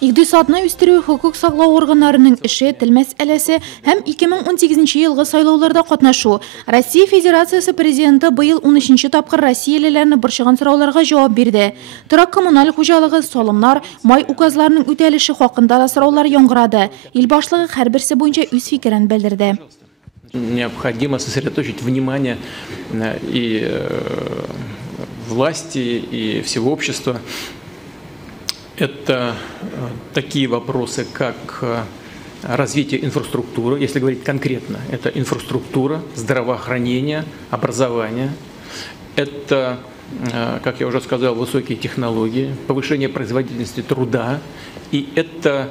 Икътисадны үстерүү хукук саклоо органнарының эше, тил мәсьәләсе һәм 2018 елгы сайлауларда катнашу. Россия Федерациясы президенты быел 13-нче тапкыр россиялеләрне борчыган сорауларга җавап бирде. Торак коммуналь хуҗалыгы, салымнар, май указларының үтәлеше хакында да сораулар яңгырады. Ил башлыгы һәрберсе буенча үз фикерен белдерде. Необходимо сосредоточить внимание и власти, и всего общества. Это такие вопросы, как развитие инфраструктуры, если говорить конкретно, это инфраструктура, здравоохранение, образование. Это, как я уже сказал, высокие технологии, повышение производительности труда. И это,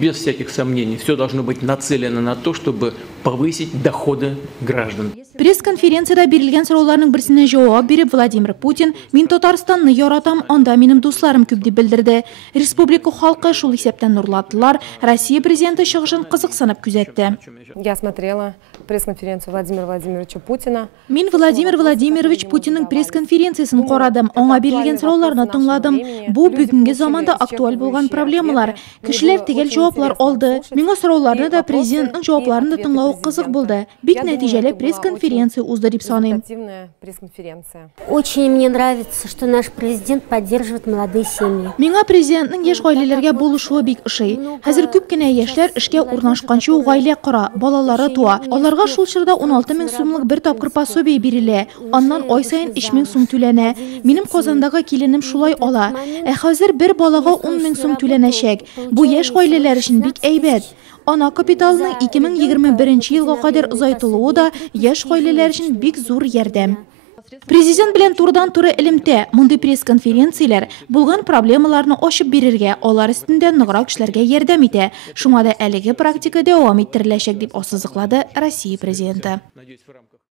без всяких сомнений, все должно быть нацелено на то, чтобы повысить доходы граждан. Пресс-конференцияда берилген сорауларның берсенә җавап биреп Владимир Путин «Мин Татарстанны яратам, анда минем дусларым күп» дип белдерде. Республика халкы шул исәптән нурладылар. Россия президенты чыгышын кызыксынып күзәтте. Я смотрела пресс-конференцию Владимира Владимировича Путина. Мин Владимир Владимирович Путинның пресс-конференциясын карадым, аңа бирелгән сорауларны тыңладым. Бу бүгенге заманда актуаль булган проблемалар. Кешеләр тигәл җаваплар алды. Миңа сорауларны да, президентның җавапларын да тыңлау кызык булды. Бик нәтиҗәле пресс-конференция узды дип саныйм. Очень мне нравится, что наш президент поддерживает молодые семьи. Миңа президентның яшь гаиләләргә булышуы бик ошый. Хәзер күп кенә яшьләр эшкә урнашканчы ук гаилә кора, балалары туа. Аларга шул чорда 16 мең сумлык бер тапкыр пособие бирелә. Аннан ай саен 3 мең сум түләнә. Минем Казандагы киленем шулай ала. Хәзер бер балага 10 мең сум түләнәчәк. Бу яшь гаиләләр өчен бик әйбәт. Ана капиталының 2021 елга кадәр озайтылуы да яшь гаиләләр өчен бик зур ярдәм. Президент белән турыдан-туры элемтә, мондый пресс-конференцияләр булган проблемаларны ачып бирергә, алар өстендә ныграк эшләргә ярдәм итә. Шуңа да әлеге практика дәвам иттереләчәк дип ассызыклады Россия президенты.